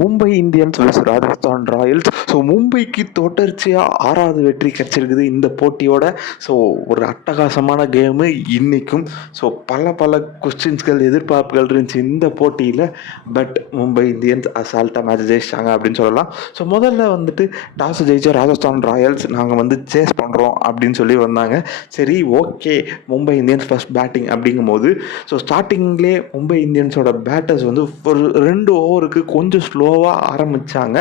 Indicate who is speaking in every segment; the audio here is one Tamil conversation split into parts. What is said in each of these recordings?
Speaker 1: Mumbai Indians versus Rajasthan Royals. So மும்பைக்கு தொடர்ச்சியாக ஆறாவது வெற்றி கிடச்சிருக்குது இந்த போட்டியோட. ஸோ ஒரு அட்டகாசமான கேமு இன்றைக்கும் ஸோ பல பல கொஸ்டின்ஸ்கள் எதிர்பார்ப்புகள் இருந்துச்சு இந்த போட்டியில். பட் மும்பை இந்தியன்ஸ் அசால்ட்டாக மேட்ச் ஜெயிச்சிட்டாங்க அப்படின்னு சொல்லலாம். ஸோ முதல்ல வந்துட்டு டாஸ் ஜெயிச்ச ராஜஸ்தான் ராயல்ஸ் நாங்கள் வந்து சேஸ் பண்ணுறோம் அப்படின்னு சொல்லி வந்தாங்க. சரி okay Mumbai Indians first batting அப்படிங்கும்போது. ஸோ ஸ்டார்டிங்லேயே மும்பை இந்தியன்ஸோட பேட்டர்ஸ் வந்து ஒரு ரெண்டு ஓவருக்கு கொஞ்சம் ஸ்லோவாக ஆரம்பித்தாங்க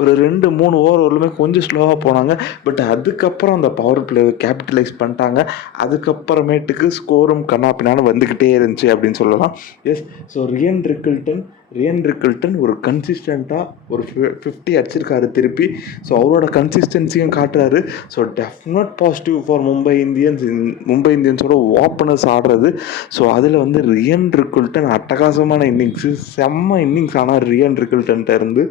Speaker 1: ஒரு ரெண்டு மூணு ஓவர் வரலுமே கொஞ்சம் ஸ்லோவாக போனாங்க. பட் அதுக்கப்புறம் அந்த பவர் பிளே கேபிட்டலைஸ் பண்ணிட்டாங்க. அதுக்கப்புறமேட்டுக்கு ஸ்கோரும் கண்ணாப்பினான்னு வந்துக்கிட்டே இருந்துச்சு அப்படின்னு சொல்லலாம். Yes so Ryan Rickelton Ryan Rickelton ஒரு கன்சிஸ்டண்ட்டாக ஒரு ஃபிஃப்டி அடிச்சிருக்காரு திருப்பி. ஸோ அவரோட கன்சிஸ்டன்சியும் காட்டுறாரு. So definite positive for Mumbai Indians Mumbai இந்தியன்ஸோட openers ஆடுறது. ஸோ அதில் வந்து ரியன் ரிக்கில்டன் அட்டகாசமான இன்னிங்ஸு செம்ம இன்னிங்ஸ் ஆனால் ரியன் ரிக்கில்டன்ட்ட இருந்து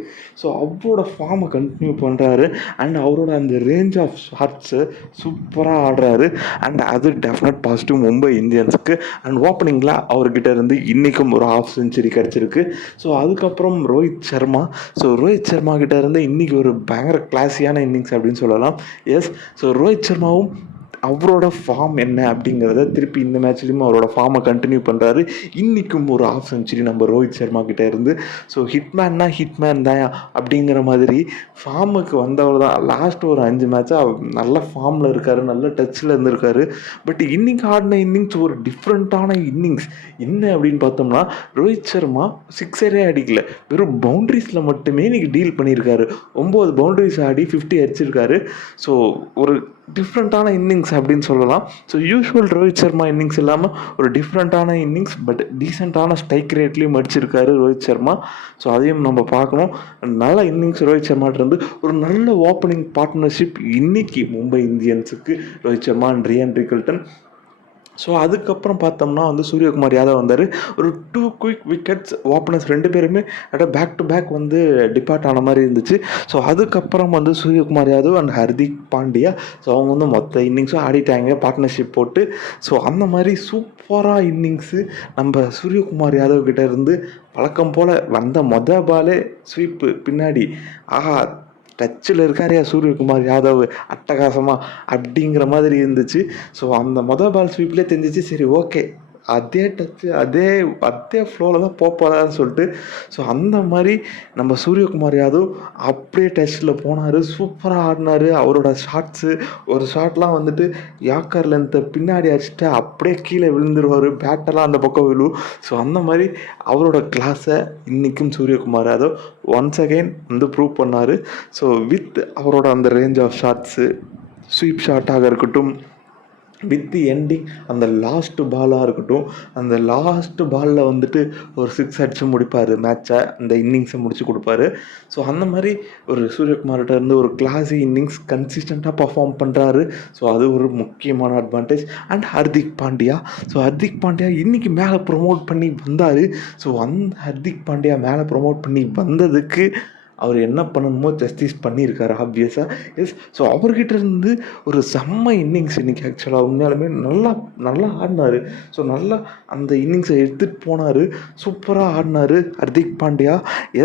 Speaker 1: ஸோ அவரோட ஃபார்மை கண்டினியூ பண்ணுறாரு அண்ட் அவரோட அந்த ரேஞ்ச் ஆஃப் ஷாட்ஸு சூப்பராக ஆடுறாரு. அண்ட் அது டெஃபினட் பாசிட்டிவ் மும்பை இந்தியன்ஸுக்கு. அண்ட் ஓப்பனிங்கில் அவர்கிட்ட இருந்து இன்றைக்கும் ஒரு ஹாஃப் செஞ்சுரி கிடச்சிருக்கு. ஸோ அதுக்கப்புறம் ரோஹித் சர்மா. ஸோ ரோஹித் சர்மா கிட்ட இருந்து இன்றைக்கி ஒரு பயங்கர கிளாஸியான இன்னிங்ஸ் அப்படின்னு சொல்லலாம். எஸ் ஸோ ரோஹித் சர்மாவும் அவரோட ஃபார்ம் என்ன அப்படிங்கிறத திருப்பி இந்த மேட்ச்லேயும் அவரோட ஃபார்மை கண்டினியூ பண்ணுறாரு இன்றைக்கும் ஒரு ஆஃப் செஞ்சுரி நம்ம ரோஹித் சர்மா கிட்டே இருந்து ஸோ ஹிட்மேன்னா ஹிட்மேன் தான் அப்படிங்கிற மாதிரி ஃபார்முக்கு வந்தவர் தான். லாஸ்ட் ஒரு அஞ்சு மேட்சாக நல்ல ஃபார்மில் இருக்கார் நல்ல டச்சில் இருந்திருக்காரு. பட் இன்னைக்கு ஆடின இன்னிங்ஸ் ஒரு டிஃப்ரெண்ட்டான இன்னிங்ஸ் என்ன அப்படின்னு பார்த்தோம்னா ரோஹித் சர்மா சிக்ஸரே அடிக்கல. வெறும் பவுண்ட்ரிஸில் மட்டுமே இன்றைக்கி டீல் பண்ணியிருக்காரு. ஒம்பது பவுண்ட்ரிஸ் ஆடி ஃபிஃப்டி அடிச்சிருக்காரு. ஸோ ஒரு டிஃப்ரெண்ட்டான இன்னிங்ஸ் அப்படின்னு சொல்லலாம். So usual Rohit Sharma innings இல்லாமல் ஒரு டிஃப்ரெண்ட்டான இன்னிங்ஸ் பட் டீசெண்டான ஸ்ட்ரைக் ரேட்லேயும் அடிச்சிருக்காரு ரோஹித் சர்மா ஸோ அதையும் நம்ம பார்க்கணும். நல்ல இன்னிங்ஸ் ரோஹித் சர்மாட்டிருந்து ஒரு நல்ல ஓப்பனிங் பார்ட்னர்ஷிப் இன்னைக்கு Mumbai இந்தியன்ஸுக்கு Rohit Sharma and Ryan Rickelton so அதுக்கப்புறம் பார்த்தோம்னா வந்து சூரியகுமார் யாதவ் வந்தார். ஒரு டூ குயிக் விக்கெட்ஸ் ஓப்பனர்ஸ் ரெண்டு பேருமே அப்படியே பேக் டு பேக் வந்து டிபார்ட் ஆன மாதிரி இருந்துச்சு. ஸோ அதுக்கப்புறம் வந்து சூரியகுமார் யாதவ் அண்ட் ஹர்திக் பாண்டியா. ஸோ அவங்க வந்து மொத்த இன்னிங்ஸும் ஆடிட்டாங்க பார்ட்னர்ஷிப் போட்டு. ஸோ அந்த மாதிரி சூப்பராக இன்னிங்ஸு நம்ம சூரியகுமார் யாதவ் கிட்டே இருந்து வழக்கம் போல் வந்த மொத பாலே ஸ்வீப்பு பின்னாடி. ஆஹா டச்சில் இருக்காரியா சூரியகுமார் யாதவ் அட்டகாசமாக அப்படிங்கிற மாதிரி இருந்துச்சு. ஸோ அந்த மொதல் பால் ஸ்வீப்லேயே தெரிஞ்சிச்சு சரி ஓகே அதே டச்சு அதே அதே ஃப்ளோவில் தான் போப்பாதான்னு சொல்லிட்டு ஸோ அந்த மாதிரி நம்ம சூரியகுமார் யாதவ் அப்படியே டச்சில் போனார் சூப்பராக ஆடினார். அவரோட ஷாட்ஸு ஒரு ஷாட்லாம் வந்துட்டு யாக்கர் லென்த்தை பின்னாடி அடிச்சுட்டு அப்படியே கீழே விழுந்துருவார். பேட்டெல்லாம் அந்த பக்கம் விழுவும் ஸோ அந்த மாதிரி அவரோட கிளாஸை இன்றைக்கும் சூரியகுமார் யாதவ் ஒன்ஸ் அகெயின் வந்து ப்ரூவ் பண்ணார். ஸோ வித் அவரோட அந்த ரேஞ்ச் ஆஃப் ஷாட்ஸு ஸ்வீப் ஷாட்டாக இருக்கட்டும் வித் தி எண்டிங் அந்த லாஸ்ட்டு பாலாக இருக்கட்டும் அந்த லாஸ்ட்டு பாலில் வந்துட்டு ஒரு சிக்ஸ் அடித்து முடிப்பார் மேட்சை அந்த இன்னிங்ஸை முடிச்சு கொடுப்பாரு. ஸோ அந்த மாதிரி ஒரு சூரியகுமார்கிட்ட இருந்து ஒரு கிளாஸி இன்னிங்ஸ் கன்சிஸ்டண்ட்டாக பர்ஃபார்ம் பண்ணுறாரு ஸோ அது ஒரு முக்கியமான advantage and Hardik Pandya so Hardik Pandya இன்றைக்கி மேலே ப்ரொமோட் பண்ணி வந்தார். ஸோ அந்த ஹர்திக் பாண்டியா மேலே ப்ரொமோட் பண்ணி வந்ததுக்கு அவர் என்ன பண்ணணுமோ ஜஸ்டிஸ் பண்ணியிருக்காரு ஆப்வியஸாக எஸ் ஸோ அவர்கிட்ட இருந்து ஒரு செம்ம இன்னிங்ஸ் இன்றைக்கி ஆக்சுவலாக உண்மையாலுமே நல்லா நல்லா ஆடினார். ஸோ நல்லா அந்த இன்னிங்ஸை எடுத்துகிட்டு போனார். சூப்பராக ஆடினார். ஹர்திக் பாண்டியா.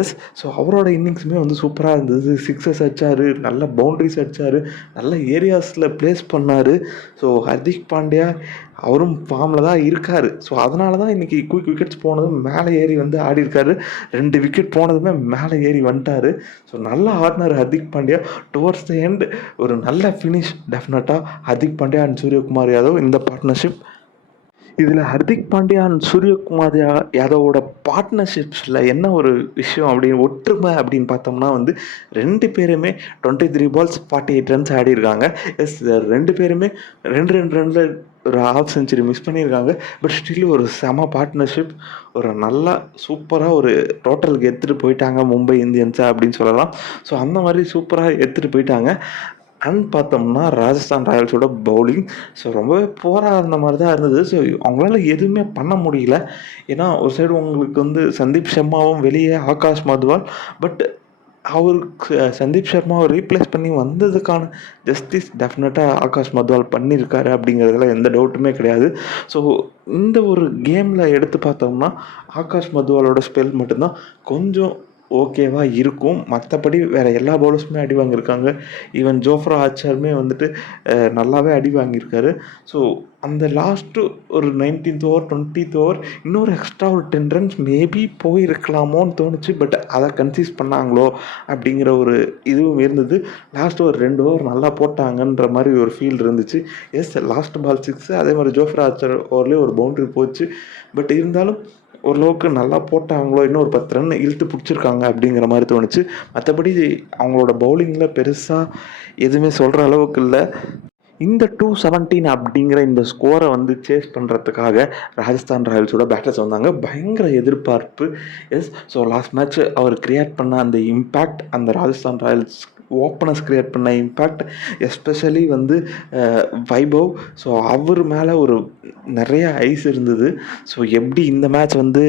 Speaker 1: எஸ் ஸோ அவரோட இன்னிங்ஸுமே வந்து சூப்பராக இருந்தது. சிக்ஸஸ் அடித்தார் நல்ல பவுண்ட்ரிஸ் அடித்தார் நல்ல ஏரியாஸில் ப்ளேஸ் பண்ணார். ஸோ ஹர்திக் பாண்டியா அவரும் ஃபார்மில் தான் இருக்கார். ஸோ அதனால தான் இன்றைக்கி குயிக் விக்கெட்ஸ் போனதும் மேலே ஏறி வந்து ஆடிருக்காரு ரெண்டு விக்கெட் போனதுமே மேலே ஏறி வந்துட்டார். ஸோ நல்லா ஆடினார் Hardik Pandya towards the end ஒரு நல்ல ஃபினிஷ் டெஃபினட்டாக ஹர்திக் பாண்டியா அண்ட் சூரியகுமார் யாதவ் இந்த பார்ட்னர்ஷிப் இதில் ஹர்திக் பாண்டியா அண்ட் சூரியகுமார் யா யாதவோட பார்ட்னர்ஷிப்ஸில் என்ன ஒரு விஷயம் அப்படின்னு ஒற்றுமை அப்படின்னு பார்த்தோம்னா வந்து ரெண்டு பேருமே twenty three balls forty eight runs ஆடிருக்காங்க yes ரெண்டு பேருமே ரெண்டு ரெண்டு ரனில் ஒரு ஹாஃப் செஞ்சுரி மிஸ் பண்ணியிருக்காங்க. பட் ஸ்டில் ஒரு செம பார்ட்னர்ஷிப் ஒரு நல்லா சூப்பராக ஒரு டோட்டலுக்கு எடுத்துகிட்டு போயிட்டாங்க மும்பை இந்தியன்ஸை அப்படின்னு சொல்லலாம். ஸோ அந்த மாதிரி சூப்பராக எடுத்துகிட்டு போயிட்டாங்க. அண்ட் பார்த்தோம்னா ராஜஸ்தான் ராயல்ஸோட பவுலிங் ஸோ ரொம்பவே போராக இருந்த மாதிரி தான் இருந்தது. ஸோ அவங்களால எதுவுமே பண்ண முடியல. ஏன்னா ஒரு சைடு உங்களுக்கு வந்து சந்தீப் சர்மாவும் வெளியே ஆகாஷ் மதுவால். பட் அவருக்கு சந்தீப் சர்மாவை ரீப்ளேஸ் பண்ணி வந்ததுக்கான ஜஸ்டிஸ் டெஃபினட்டாக ஆகாஷ் மத்வால் பண்ணியிருக்காரு அப்படிங்கிறதுல எந்த டவுட்டுமே கிடையாது. ஸோ இந்த ஒரு கேமில் எடுத்து பார்த்தோம்னா ஆகாஷ் மத்வாலோட ஸ்பெல் மட்டும்தான். கொஞ்சம் ஓகேவாக இருக்கும். மற்றபடி வேறு எல்லா பவுலர்ஸுமே அடி வாங்கியிருக்காங்க. ஈவன் ஜோஃப்ரா ஆச்சாருமே வந்துட்டு நல்லாவே அடி வாங்கியிருக்காரு. ஸோ அந்த லாஸ்ட்டு ஒரு நைன்டீன்த் ஓவர் டுவெண்ட்டித் ஓவர் இன்னொரு எக்ஸ்ட்ரா ஒரு டென் ரன்ஸ் மேபி போயிருக்கலாமோன்னு தோணுச்சு. பட் அதை கன்சீஸ் பண்ணாங்களோ அப்படிங்கிற ஒரு இதுவும் இருந்தது. லாஸ்ட் ஒரு ரெண்டு ஓவர் நல்லா போட்டாங்கன்ற மாதிரி ஒரு ஃபீல் இருந்துச்சு. எஸ் லாஸ்ட் பால் சிக்ஸ் அதே மாதிரி ஜோஃப்ரா ஆச்சர் ஓவர்லேயே ஒரு பவுண்டரி போச்சு. பட் இருந்தாலும் ஓரளவுக்கு நல்லா போட்டாங்களோ இன்னும் ஒரு பத்து ரன் இழுத்து பிடிச்சிருக்காங்க அப்படிங்கிற மாதிரி தோணுச்சு. மற்றபடி அவங்களோட பவுலிங்கில் பெருசாக எதுவுமே சொல்கிற அளவுக்கு இல்லை. இந்த டூ செவன்டீன் அப்படிங்கிற இந்த ஸ்கோரை வந்து சேஸ் பண்ணுறதுக்காக ராஜஸ்தான் ராயல்ஸோட பேட்டர்ஸ் வந்தாங்க. பயங்கர எதிர்பார்ப்பு. எஸ் ஸோ லாஸ்ட் மேட்ச் அவர் கிரியேட் பண்ண அந்த இம்பேக்ட் அந்த ராஜஸ்தான் ராயல்ஸ் ஓப்பனர்ஸ் க்ரியேட் பண்ண இம்பேக்ட் எஸ்பெஷலி வந்து வைபவ். ஸோ அவர் மேலே ஒரு நிறைய ஐஸ் இருந்தது. ஸோ எப்படி இந்த மேட்ச் வந்து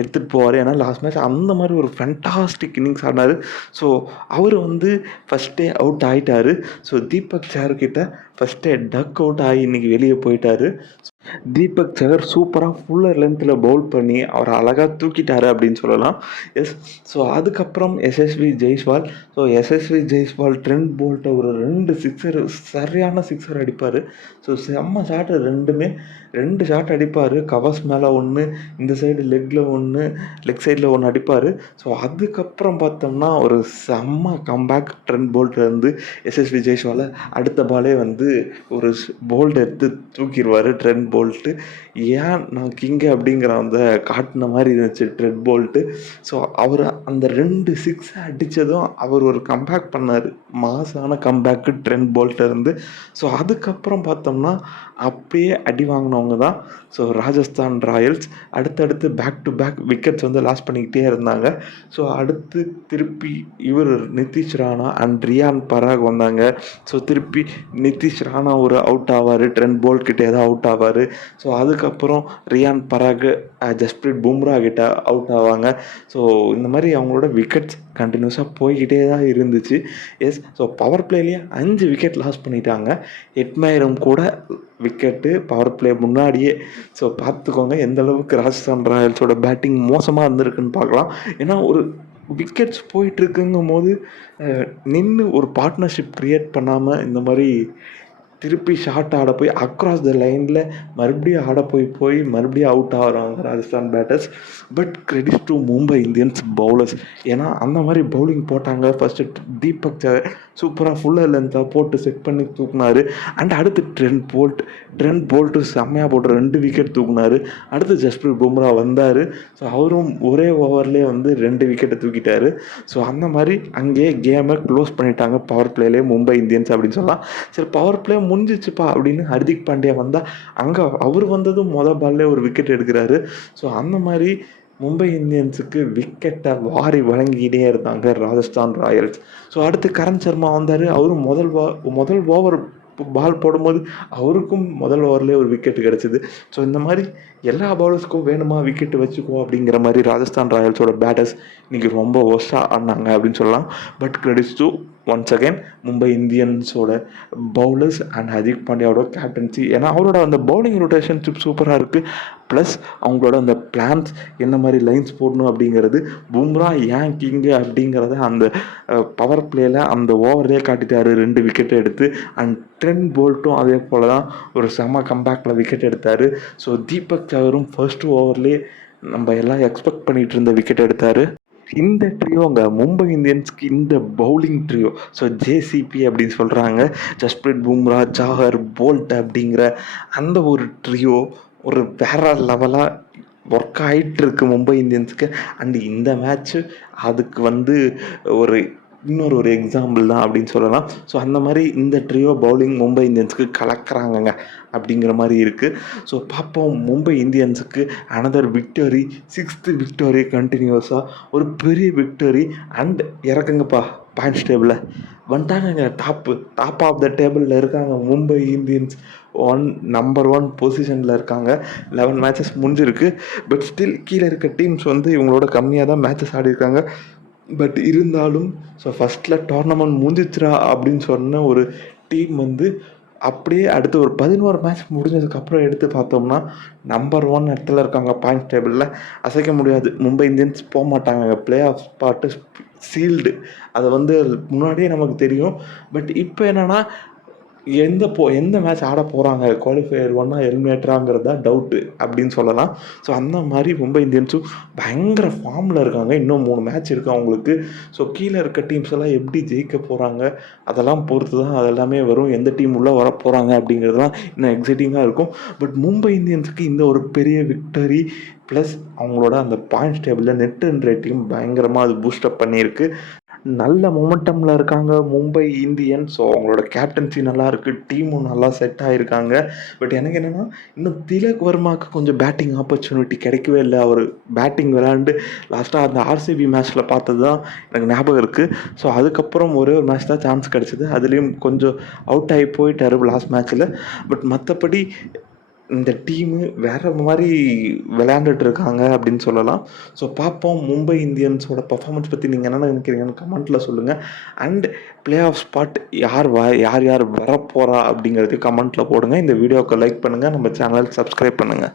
Speaker 1: எடுத்துகிட்டு போவார்? ஏன்னா லாஸ்ட் மேட்ச் அந்த மாதிரி ஒரு ஃபென்டாஸ்டிக் இன்னிங்ஸ் ஆடினார். ஸோ அவர் வந்து ஃபஸ்ட்டே அவுட் ஆகிட்டார் ஸோ தீபக் சார்கிட்ட ஃபஸ்ட்டே டக் அவுட் ஆகி இன்னைக்கு வெளியே போயிட்டாரு. தீபக் சகர் சூப்பராக ஃபுல்லாக லென்த்தில் பவுல் பண்ணி அவரை அழகாக தூக்கிட்டாரு அப்படின்னு சொல்லலாம். எஸ் ஸோ அதுக்கப்புறம் எஸ்எஸ்வி ஜெய்ஸ்வால் ஸோ எஸ்எஸ்வி ஜெய்ஸ்வால் ட்ரெண்ட் போல்ட்டை ஒரு ரெண்டு சிக்ஸர் சரியான சிக்ஸர் அடிப்பார். ஸோ செம்ம ஷாட்டு ரெண்டுமே. ரெண்டு ஷாட் அடிப்பார். கவர்ஸ் மேலே ஒன்று இந்த சைடு லெக்கில் ஒன்று லெக் சைடில் ஒன்று அடிப்பார். ஸோ அதுக்கப்புறம் பார்த்தோம்னா ஒரு செம்ம கம்பேக் ட்ரெண்ட் போல்ட்லேருந்து எஸ்எஸ்வி ஜெய்ஸ்வாலை அடுத்த பாலே வந்து ஒரு போல்ட் எடுத்து தூக்கிடுவார் ட்ரெண்ட் போல்ட்டு ஏன் நான் கிங்கு அப்படிங்கிற அந்த காட்டின மாதிரி இருந்துச்சு ட்ரெண்ட் போல்ட்டு ஸோ அவர் அந்த ரெண்டு சிக்ஸ் அடித்ததும் அவர் ஒரு கம்பேக் பண்ணார். மாசான கம்பேக்கு ட்ரெண்ட் போல்ட்ட இருந்து. ஸோ அதுக்கப்புறம் பார்த்தோம்னா அப்பயே அடி வாங்கினவங்க தான் ஸோ ராஜஸ்தான் ராயல்ஸ் அடுத்தடுத்து பேக் டு பேக் விக்கெட்ஸ் வந்து லாஸ் பண்ணிக்கிட்டே இருந்தாங்க. ஸோ அடுத்து திருப்பி இவர் நிதிஷ் ராணா அண்ட் ரியான் பராக் வந்தாங்க. ஸோ திருப்பி நிதிஷ் ராணா ஒரு அவுட் ஆவார். ட்ரெண்ட் போல்ட் கிட்டே தான் அவுட் ஆவார். ஸோ அதுக்கப்புறம் ரியான் பராக் ஜஸ்பிரீத் பும்ரா கிட்ட அவுட் ஆவாங்க. ஸோ இந்த மாதிரி அவங்களோட விக்கெட்ஸ் கண்டினியூஸாக போய்கிட்டே தான் இருந்துச்சு. எஸ் ஸோ பவர் பிளேலேயே அஞ்சு விக்கெட் லாஸ் பண்ணிட்டாங்க. எட்மயரம் கூட விக்கெட்டு பவர் பிளே முன்னாடியே. ஸோ பார்த்துக்கோங்க எந்த அளவுக்கு ராஜஸ்தான் ராயல்ஸோட பேட்டிங் மோசமாக இருந்திருக்குன்னு பார்க்கலாம். ஏன்னா ஒரு விக்கெட்ஸ் போயிட்டுருக்குங்கும் போது நின்று ஒரு பார்ட்னர்ஷிப் க்ரியேட் பண்ணாமல் இந்த மாதிரி திருப்பி ஷார்ட் ஆட போய் அக்ராஸ் த லைனில் மறுபடியும் ஆட போய் போய் மறுபடியும் அவுட் ஆகிறாங்க Rajasthan batters but credit to Mumbai Indians bowlers ஏன்னா அந்த மாதிரி பவுலிங் போட்டாங்க. ஃபஸ்ட்டு தீபக் சூப்பராக ஃபுல்லாக லென்த்தாக போட்டு செட் பண்ணி தூக்குனாரு. அண்ட் அடுத்து ட்ரெண்ட் போல்ட் ட்ரெண்ட் போல்ட்டு செம்மையாக போட்டு ரெண்டு விக்கெட் தூக்குனாரு. அடுத்து ஜஸ்பிரீத் பும்ரா வந்தார். ஸோ அவரும் ஒரே ஓவர்லேயே வந்து ரெண்டு விக்கெட்டை தூக்கிட்டார். ஸோ அந்த மாதிரி அங்கேயே கேமை க்ளோஸ் பண்ணிட்டாங்க பவர் பிளேலே மும்பை இந்தியன்ஸ் அப்படின்னு சொல்லலாம். சரி பவர் பிளே முடிஞ்சிச்சுப்பா அப்படின்னு ஹர்திக் பாண்டியா வந்தால் அங்கே அவர் வந்ததும் மொதல் பால்லே ஒரு விக்கெட் எடுக்கிறாரு. ஸோ அந்த மாதிரி மும்பை இந்தியன்ஸுக்கு விக்கெட்டை வாரி வழங்கிக்கிட்டே இருந்தாங்க ராஜஸ்தான் ராயல்ஸ். ஸோ அடுத்து கரண் சர்மா வந்தார். அவரும் முதல் வா முதல் ஓவர் பால் போடும்போது அவருக்கும் முதல் ஓவர்லேயே ஒரு விக்கெட் கிடச்சிது. ஸோ இந்த மாதிரி எல்லா பவுலர்ஸ்க்கும் வேணுமா விக்கெட்டு வச்சுக்கோ அப்படிங்கிற மாதிரி ராஜஸ்தான் ராயல்ஸோட பேட்டர்ஸ் இன்றைக்கி ரொம்ப ஒஸ்ட்டாக ஆடினாங்க அப்படின்னு சொல்லலாம். But credits to once again Mumbai இந்தியன்ஸோட bowlers and Hardik பாண்டியாவோட கேப்டன்சி ஏன்னா அவரோட அந்த பவுலிங் ரொட்டேஷன் சிப் சூப்பராக இருக்குது ப்ளஸ் அவங்களோட அந்த பிளான்ஸ் என்ன மாதிரி லைன்ஸ் போடணும் அப்படிங்கிறது பும்ரா ஏன் கிங்கு அப்படிங்கிறத அந்த பவர் பிளேயில் அந்த ஓவர்லேயே காட்டிட்டாரு ரெண்டு விக்கெட் எடுத்து. அண்ட் ட்ரென் போல்ட்டும் அதே போல் தான் ஒரு செம கம்பேக்கில் விக்கெட் எடுத்தார். ஸோ தீபக் சவரும் ஃபர்ஸ்ட் ஓவர்லேயே நம்ம எல்லாம் எக்ஸ்பெக்ட் பண்ணிகிட்டு இருந்த விக்கெட் எடுத்தார். இந்த ட்ரியோங்க மும்பை இந்தியன்ஸ்க்கு இந்த பவுலிங் ட்ரியோ ஸோ ஜேசிபி அப்படின்னு சொல்கிறாங்க ஜஸ்பிரீத் பும்ரா ஜாகர் போல்ட் அப்படிங்கிற அந்த ஒரு ட்ரியோ ஒரு வேற லெவலாக ஒர்க் ஆகிட்டு இருக்கு மும்பை இந்தியன்ஸுக்கு. அண்ட் இந்த மேட்ச்சு அதுக்கு வந்து ஒரு இன்னொரு ஒரு எக்ஸாம்பிள் தான் அப்படின்னு சொல்லலாம். ஸோ அந்த மாதிரி இந்த ட்ரியோ பவுலிங் மும்பை இந்தியன்ஸுக்கு கலக்கிறாங்கங்க அப்படிங்கிற மாதிரி இருக்குது ஸோ பார்ப்போம். மும்பை இந்தியன்ஸுக்கு அனதர் விக்டரி சிக்ஸ்த்து விக்டரி கண்டினியூஸாக ஒரு பெரிய விக்டரி அண்ட் இறக்குங்கப்பா பாயிண்ட்ஸ் டேபிளில் வந்துட்டாங்க டாப்பு டாப் ஆஃப் த டேபிளில் இருக்காங்க Mumbai Indians. One number one பொசிஷனில் இருக்காங்க. லெவன் மேட்சஸ் முடிஞ்சிருக்கு. பட் ஸ்டில் கீழே இருக்க டீம்ஸ் வந்து இவங்களோட கம்மியாக தான் மேட்சஸ் ஆடிருக்காங்க பட் இருந்தாலும் ஸோ ஃபஸ்ட்டில் டோர்னமெண்ட் முடிஞ்சிச்சுரா அப்படின்னு சொன்ன ஒரு டீம் வந்து அப்படியே அடுத்து ஒரு பதினோரு மேட்ச் முடிஞ்சதுக்கப்புறம் எடுத்து பார்த்தோம்னா நம்பர் ஒன் இடத்துல இருக்காங்க பாயிண்ட் டேபிளில் அசைக்க முடியாது. மும்பை இந்தியன்ஸ் போக மாட்டாங்க. பிளே ஆஃப் ஸ்பாட்டு சீல்டு அது வந்து முன்னாடியே நமக்கு தெரியும். பட் இப்போ என்னென்னா எந்த போ எந்த மேட்ச் ஆட போகிறாங்க குவாலிஃபையர் ஒன்னா எலிமினேட்டராங்கிறது தான் டவுட்டு அப்படின்னு சொல்லலாம். ஸோ அந்த மாதிரி மும்பை இந்தியன்ஸும் பயங்கர ஃபார்மில் இருக்காங்க. இன்னும் மூணு மேட்ச் இருக்குது அவங்களுக்கு. ஸோ கீழே இருக்க டீம்ஸ் எல்லாம் எப்படி ஜெயிக்க போகிறாங்க அதெல்லாம் பொறுத்து தான் அதெல்லாமே வரும். எந்த டீம் உள்ளே வர போகிறாங்க அப்படிங்கிறதுலாம் இன்னும் எக்ஸைட்டிங்காக இருக்கும். பட் மும்பை இந்தியன்ஸுக்கு இந்த ஒரு பெரிய விக்டரி ப்ளஸ் அவங்களோட அந்த பாயிண்ட்ஸ் டேபிளில் நெட் அண்ட் ரேட்டிங் பயங்கரமாக அது பூஸ்டப் பண்ணியிருக்கு. நல்ல மொமெண்டமில் இருக்காங்க. மும்பை இந்தியன்ஸ். ஸோ அவங்களோட கேப்டன்சி நல்லா இருக்குது டீமும் நல்லா செட் ஆகிருக்காங்க பட் எனக்கு என்னென்னா இன்னும் திலக் வர்மாவுக்கு கொஞ்சம் பேட்டிங் ஆப்பர்ச்சுனிட்டி கிடைக்கவே இல்லை. அவர் பேட்டிங் விளையாண்டு லாஸ்ட்டாக அந்த ஆர்சிபி மேட்ச்சில் பார்த்தது தான் எனக்கு ஞாபகம் இருக்குது ஸோ அதுக்கப்புறம் ஒரே ஒரு மேட்ச் தான் சான்ஸ் கிடச்சிது. அதுலேயும் கொஞ்சம் அவுட் ஆகி போயிட்டார் லாஸ்ட் மேட்ச்சில் பட் மற்றபடி இந்த டீமு வேறு மாதிரி விளையாண்டுட்டு இருக்காங்க அப்படின்னு சொல்லலாம். ஸோ பார்ப்போம். மும்பை இந்தியன்ஸோட பர்ஃபார்மன்ஸ் பற்றி நீங்கள் என்ன நினைக்கிறீங்கன்னு கமெண்ட்டில் சொல்லுங்கள் அண்ட் பிளே ஆஃப் ஸ்பாட் யார் வ யார் யார் வரப்போகிறா அப்படிங்கிறது கமெண்ட்டில் போடுங்க. இந்த வீடியோவுக்கு லைக் பண்ணுங்கள் நம்ம சேனல் சப்ஸ்கிரைப் பண்ணுங்கள்